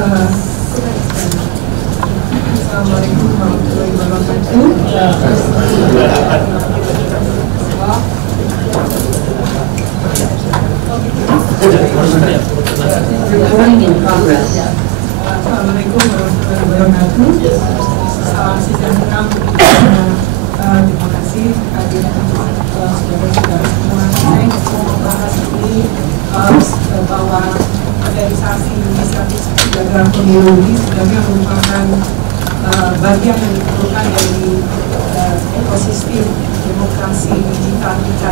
Assalamualaikum warahmatullahi wabarakatuh. Recording in progress. Assalamualaikum warahmatullahi wabarakatuh. Salam sejahtera untuk kita. Terima kasih hadir saudara-saudara semua. Saya mau membahas ini bahwa organisasi inisiatif gagal pemilu ini sebenarnya merupakan bagian yang diperlukan dari ekosistem demokrasi digital kita.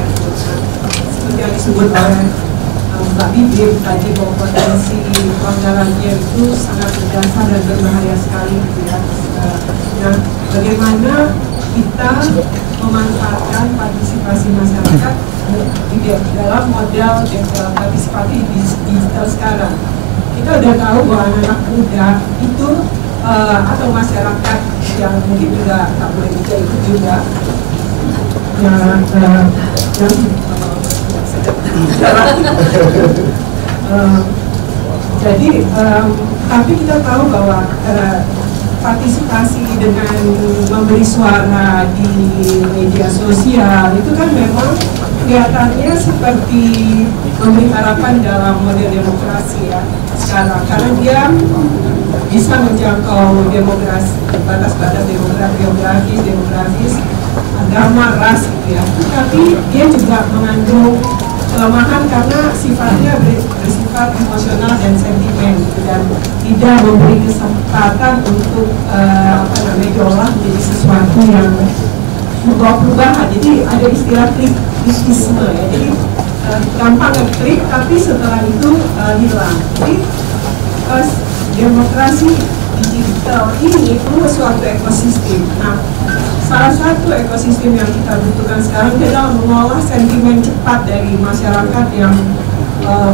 Seperti yang disebut oleh Mbak Bibip tadi, bahwa potensi pelanggarannya itu sangat berdasar dan berbahaya sekali, gitu ya. Nah, bagaimana kita memanfaatkan partisipasi masyarakat di dalam model partisipatif digital sekarang? Kita udah tahu bahwa anak muda itu atau masyarakat yang mungkin juga tak boleh ikut juga, jadi tapi kita tahu bahwa partisipasi dengan memberi suara di media sosial itu kan memang kelihatannya seperti memberi harapan dalam model demokrasi ya sekarang, karena dia bisa menjangkau demokrasi, batas-batas demografis, agama, ras gitu ya. Tapi dia juga mengandung kelemahan karena sifatnya bersifat emosional dan sentimen gitu, dan tidak memberi kesempatan untuk diolah menjadi sesuatu yang membawa perubahan. Jadi ada istilah klikisme ya. Jadi gampang ngeklik tapi setelah itu hilang. Jadi demokrasi digital ini perlu suatu ekosistem. Nah, salah satu ekosistem yang kita butuhkan sekarang adalah mengolah sentimen cepat dari masyarakat yang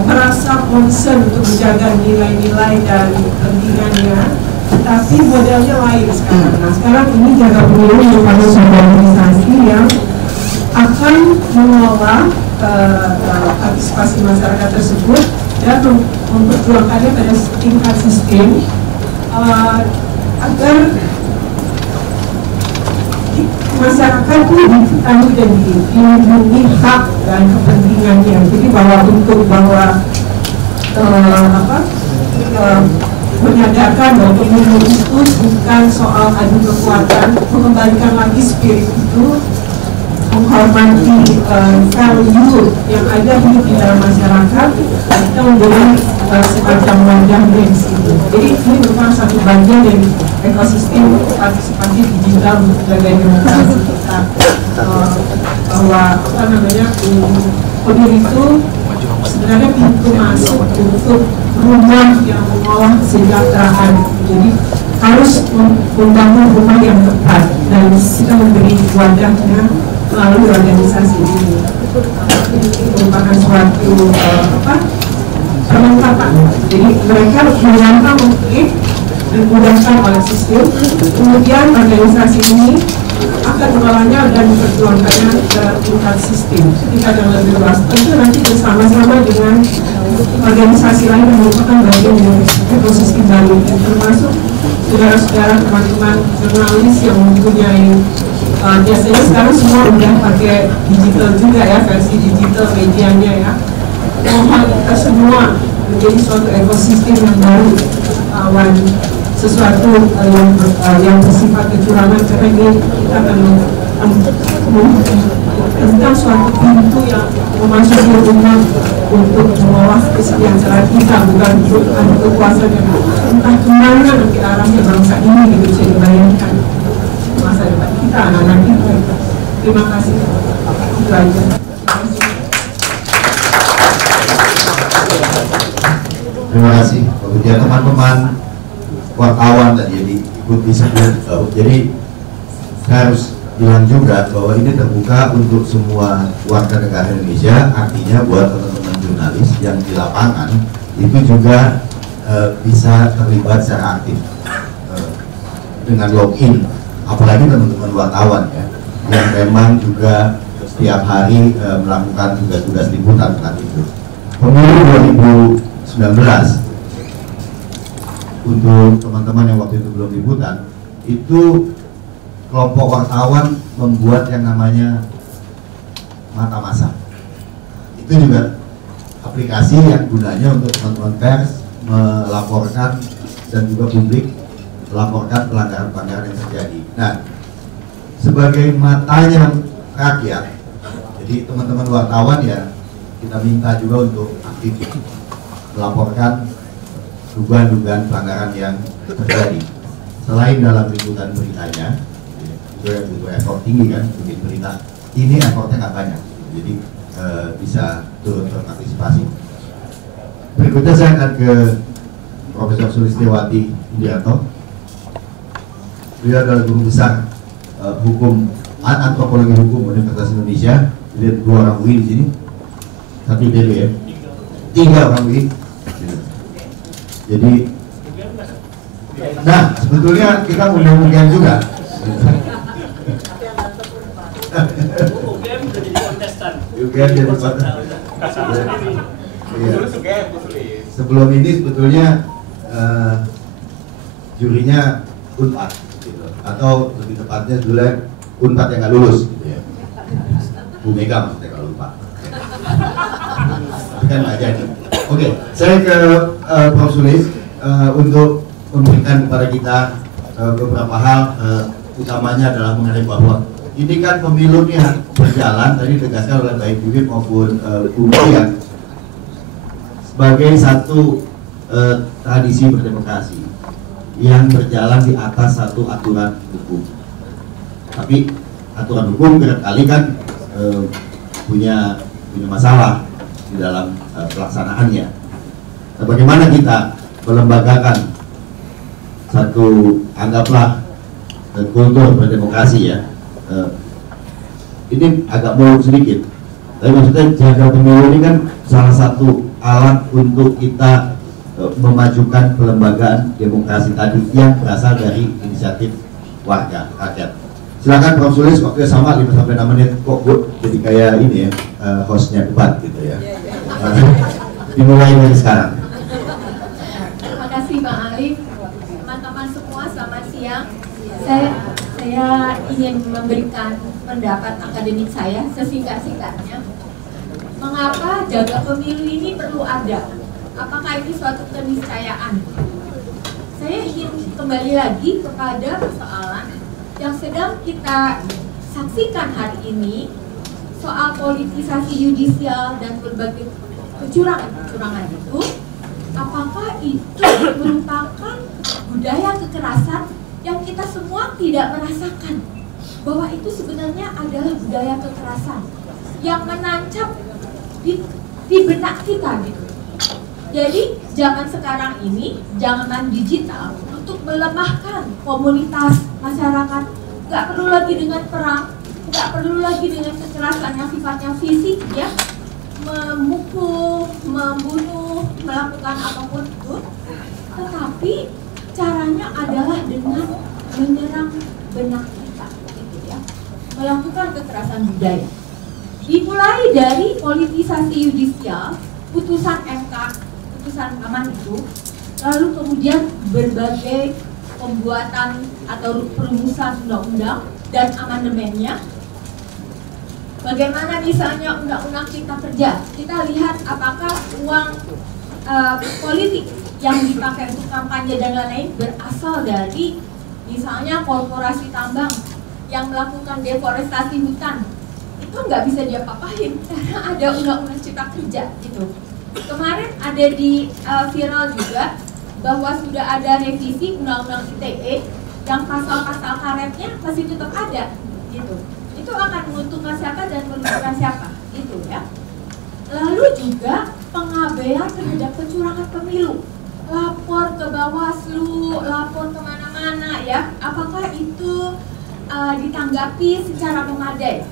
merasa concern untuk menjaga nilai-nilai dan kepentingannya, tapi modelnya lain sekarang. Nah, sekarang ini Jaga Pemilu merupakan sebuah organisasi yang akan mengolah partisipasi masyarakat tersebut dan memperjuangkannya pada tingkat sistem agar masyarakat itu diketahui dan dilindungi hak dan kepentingannya. Jadi menyadarkan bahwa pemilu itu bukan soal adu kekuatan, mengembalikan lagi spirit itu, menghormati value yang ada hidup di dalam masyarakat, kita memberi semacam wadah itu. Jadi ini merupakan satu bagian dari ekosistem partisipasi digital untuk menjaga demokrasi kita, bahwa pemilu itu sebenarnya pintu masuk untuk rumah yang mengolah kesejahteraan. Jadi harus membangun rumah yang tepat dan kita memberi wadahnya melalui organisasi ini. Ini merupakan suatu perlengkapan. Jadi mereka gampang mengklik dan mudahkan oleh sistem. Kemudian organisasi ini akan mengolahnya dan memperjuangkannya ke tingkat sistem, tingkat yang lebih luas. Tentu nanti bersama-sama dengan organisasi lain yang merupakan bagian dari ekosistem baru, termasuk saudara-saudara, teman-teman jurnalis yang mempunyai biasanya sekarang semua udah pakai digital juga ya, versi digital medianya ya. Mohon kita semua menjadi suatu ekosistem yang baru, sesuatu yang bersifat kecurangan, karena ini kita akan tentang suatu pintu yang memasuki rumah untuk mengolah kesejahteraan kita, bukan untuk adu kekuasaan yang entah kemana nanti arahnya bangsa ini, gitu bisa dibayangkan masa depan kita, anak-anak kita. Terima kasih. Itu aja. Terima kasih. Kemudian teman-teman wartawan tadi jadi ikut disebut. Jadi saya harus bilang juga bahwa ini terbuka untuk semua warga negara Indonesia, artinya buat teman-teman jurnalis yang di lapangan itu juga bisa terlibat secara aktif dengan login, apalagi teman-teman wartawan ya, yang memang juga setiap hari melakukan tugas-tugas liputan saat itu. Pemilu 2019 untuk teman-teman yang waktu itu belum liputan, itu kelompok wartawan membuat yang namanya mata massa. Itu juga aplikasi yang gunanya untuk teman-teman pers melaporkan dan juga publik melaporkan pelanggaran-pelanggaran yang terjadi. Nah, sebagai matanya rakyat, jadi teman-teman wartawan ya kita minta juga untuk aktif melaporkan dugaan-dugaan pelanggaran yang terjadi. Selain dalam liputan beritanya, itu yang butuh effort tinggi kan, bikin berita. Ini effortnya nggak banyak, jadi bisa turut berpartisipasi. Berikutnya saya akan ke Profesor Sulistiawati Indianto. Beliau adalah guru besar hukum antropologi hukum Universitas Indonesia. Dia 2 orang UI di sini, 1 ITB ya, 3 orang UI. Jadi, nah sebetulnya kita undang-undang juga. UGM jadi kontestan. Sebelum ini sebetulnya jurinya Unpad, gitu. Atau lebih tepatnya sebetulnya Unpad yang nggak lulus, gitu ya. Bu Mega maksudnya kalau lupa. Tapi kan nggak jadi. Oke, saya ke Prof. Sulis untuk memberikan kepada kita beberapa hal, utamanya adalah mengenai bahwa ini kan pemilu ini berjalan, tadi ditegaskan oleh baik Bibip maupun Bung Ian, sebagai satu tradisi berdemokrasi yang berjalan di atas satu aturan hukum. Tapi aturan hukum kerap-kali kan punya masalah di dalam pelaksanaannya. Nah, bagaimana kita melembagakan satu, anggaplah kultur berdemokrasi ya. Ini agak muluk sedikit, tapi maksudnya jaga pemilu ini kan salah satu alat untuk kita memajukan pelembagaan demokrasi tadi yang berasal dari inisiatif warga, rakyat. Silakan Prof. Sulis, waktunya sama 5-6 menit. Kok Bu, jadi kayak ini ya, hostnya debat gitu ya. Dimulai dari sekarang. Terima kasih Bang Alif. Teman-teman semua, selamat siang. Saya ingin memberikan pendapat akademik saya sesingkat-singkatnya. Mengapa jaga pemilu ini perlu ada? Apakah ini suatu keniscayaan? Saya ingin kembali lagi kepada persoalan yang sedang kita saksikan hari ini, soal politisasi yudisial dan berbagai kecurangan itu. Apakah itu merupakan budaya kekerasan yang kita semua tidak merasakan bahwa itu sebenarnya adalah budaya kekerasan yang menancap di benak kita gitu. Jadi zaman sekarang ini, zaman digital, untuk melemahkan komunitas masyarakat, nggak perlu lagi dengan perang, nggak perlu lagi dengan kekerasan yang sifatnya fisik ya, memukul, membunuh, melakukan apapun itu, tetapi caranya adalah dengan menyerang benak kita, gitu ya, melakukan kekerasan budaya. Dimulai dari politisasi yudisial, putusan MK, putusan aman itu, lalu kemudian berbagai pembuatan atau perumusan undang-undang dan amandemennya. Bagaimana misalnya undang-undang cipta kerja, kita lihat apakah uang politik yang dipakai untuk kampanye dan lain-lain berasal dari misalnya korporasi tambang yang melakukan deforestasi hutan. Itu nggak bisa diapa-apain karena ada undang-undang cipta kerja gitu. Kemarin ada di viral juga bahwa sudah ada revisi undang-undang ITE yang pasal-pasal karetnya masih tetap ada gitu. Itu akan menguntungkan siapa dan merugikan siapa itu ya. Lalu juga pengabaian terhadap kecurangan pemilu, lapor ke Bawaslu, lapor kemana-mana ya, apakah itu ditanggapi secara memadai?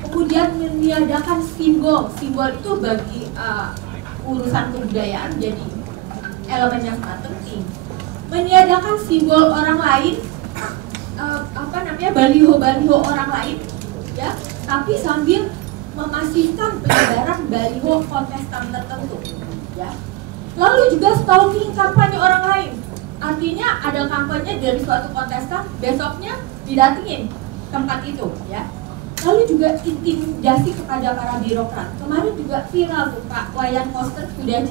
Kemudian meniadakan simbol itu bagi urusan kebudayaan jadi elemen yang sangat penting. Meniadakan simbol orang lain, baliho-baliho orang lain, ya, tapi sambil memasifkan penyebaran baliho kontestan tertentu, ya. Lalu juga stalking kampanye orang lain. Artinya ada kampanye dari suatu kontestan, besoknya didatengin tempat itu, ya. Lalu juga intimidasi kepada para birokrat. Kemarin juga viral tuh Pak Wayan Koster sudah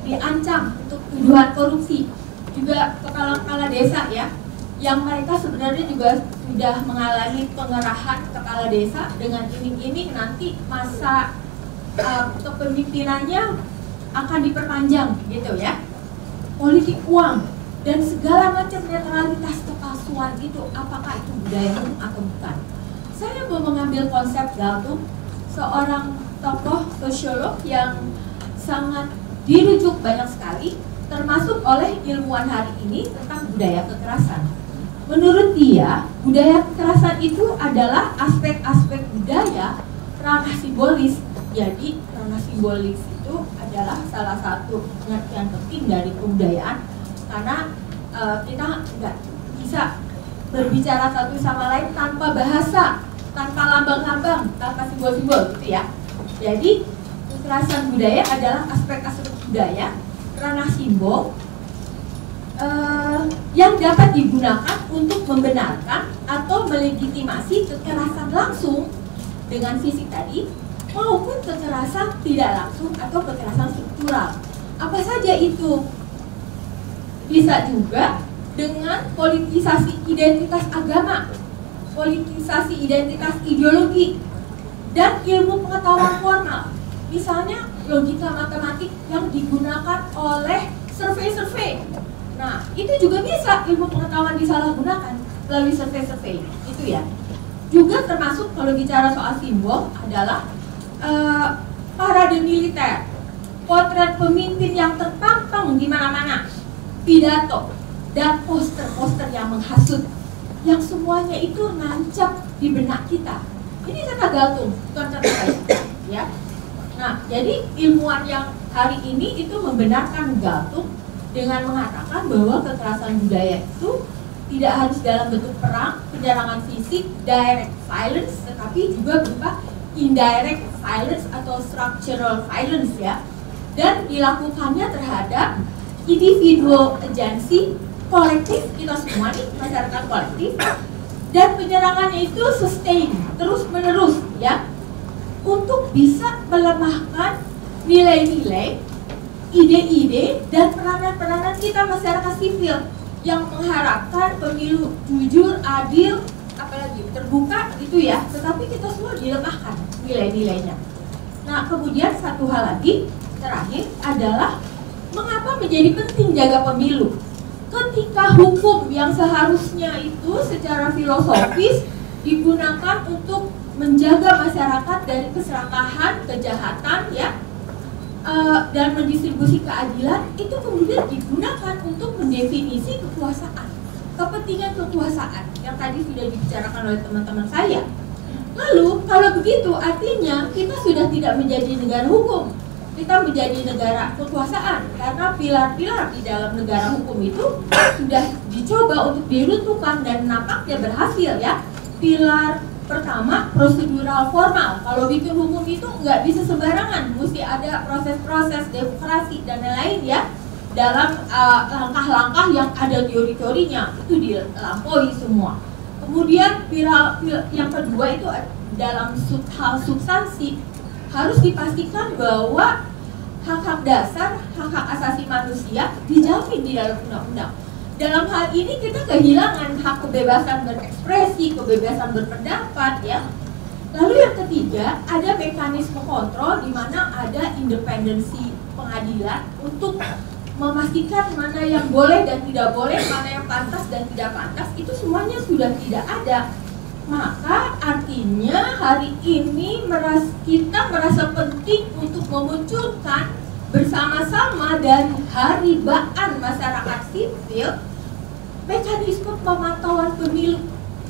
diancam untuk tuduhan korupsi. Juga kepala-kepala desa ya, yang mereka sebenarnya juga sudah mengalami pengerahan kepala desa dengan iming-iming nanti masa kepemimpinannya akan diperpanjang gitu ya. Politik uang dan segala macam netralitas kepalsuan itu, apakah itu budaya hukum atau bukan? Saya mau mengambil konsep Galtung, seorang tokoh sosiolog yang sangat dirujuk banyak sekali, termasuk oleh ilmuwan hari ini tentang budaya kekerasan. Menurut dia, budaya kekerasan itu adalah aspek-aspek budaya ranah simbolis. Jadi ranah simbolis itu adalah salah satu pengertian penting dari kebudayaan, karena kita nggak bisa berbicara satu sama lain tanpa bahasa, tanpa lambang-lambang, tanpa simbol-simbol gitu ya. Jadi kekerasan budaya adalah aspek-aspek budaya ranah simbol yang dapat digunakan untuk membenarkan atau melegitimasi kekerasan langsung dengan fisik tadi, maupun kekerasan tidak langsung atau kekerasan struktural. Apa saja itu? Bisa juga dengan politisasi identitas agama, politisasi identitas ideologi, dan ilmu pengetahuan formal. Misalnya logika matematik yang digunakan oleh survei-survey. Nah, itu juga bisa ilmu pengetahuan disalahgunakan melalui survei-survey, itu ya. Juga termasuk kalau bicara soal simbol adalah parade militer, potret pemimpin yang terpampang di mana-mana, pidato, dan poster-poster yang menghasut, yang semuanya itu nancap di benak kita. Ini kata Galtung, bukan kata saya, ya. Nah, jadi ilmuwan yang hari ini itu membenarkan Galtung dengan mengatakan bahwa kekerasan budaya itu tidak harus dalam bentuk perang, penyerangan fisik, direct violence, tetapi juga berupa indirect violence atau structural violence ya, dan dilakukannya terhadap individual agency, kolektif, kita semua nih masyarakat kolektif, dan penyerangannya itu sustain, terus menerus ya, untuk bisa melemahkan nilai-nilai, ide-ide, dan peranan-peranan kita masyarakat sipil yang mengharapkan pemilu jujur, adil, apalagi terbuka gitu ya, tetapi kita semua dilemahkan nilai-nilainya. Nah, kemudian satu hal lagi terakhir adalah mengapa menjadi penting jaga pemilu ketika hukum yang seharusnya itu secara filosofis digunakan untuk menjaga masyarakat dari keserakahan, kejahatan ya, dan mendistribusi keadilan, itu kemudian digunakan untuk mendefinisi kekuasaan, kepentingan kekuasaan yang tadi sudah dibicarakan oleh teman-teman saya. Lalu kalau begitu artinya kita sudah tidak menjadi negara hukum, kita menjadi negara kekuasaan, karena pilar-pilar di dalam negara hukum itu sudah dicoba untuk diruntuhkan dan nampaknya berhasil ya. Pilar pertama, prosedural formal. Kalau bikin hukum itu nggak bisa sembarangan, mesti ada proses-proses demokrasi dan lain-lain ya. Dalam langkah-langkah yang ada teori-teorinya itu dilampaui semua. Kemudian yang kedua itu dalam hal substansi harus dipastikan bahwa hak-hak dasar, hak-hak asasi manusia dijamin di dalam undang-undang. Dalam hal ini kita kehilangan hak kebebasan berekspresi, kebebasan berpendapat ya. Lalu yang ketiga, ada mekanisme kontrol di mana ada independensi pengadilan untuk memastikan mana yang boleh dan tidak boleh, mana yang pantas dan tidak pantas, itu semuanya sudah tidak ada. Maka artinya hari ini kita merasa penting untuk memunculkan bersama-sama dari haribaan masyarakat sipil mekanisme pemantauan pemilu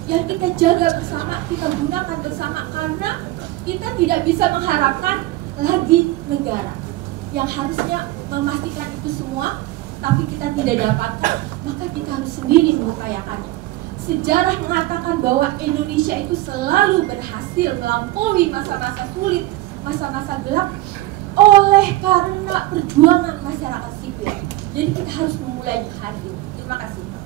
yang kita jaga bersama, kita gunakan bersama, karena kita tidak bisa mengharapkan lagi negara yang harusnya memastikan itu semua, tapi kita tidak dapatkan, maka kita harus sendiri mengupayakannya. Sejarah mengatakan bahwa Indonesia itu selalu berhasil melampaui masa-masa sulit, masa-masa gelap oleh karena perjuangan masyarakat sipil. Jadi kita harus memulai hari ini. Terima kasih.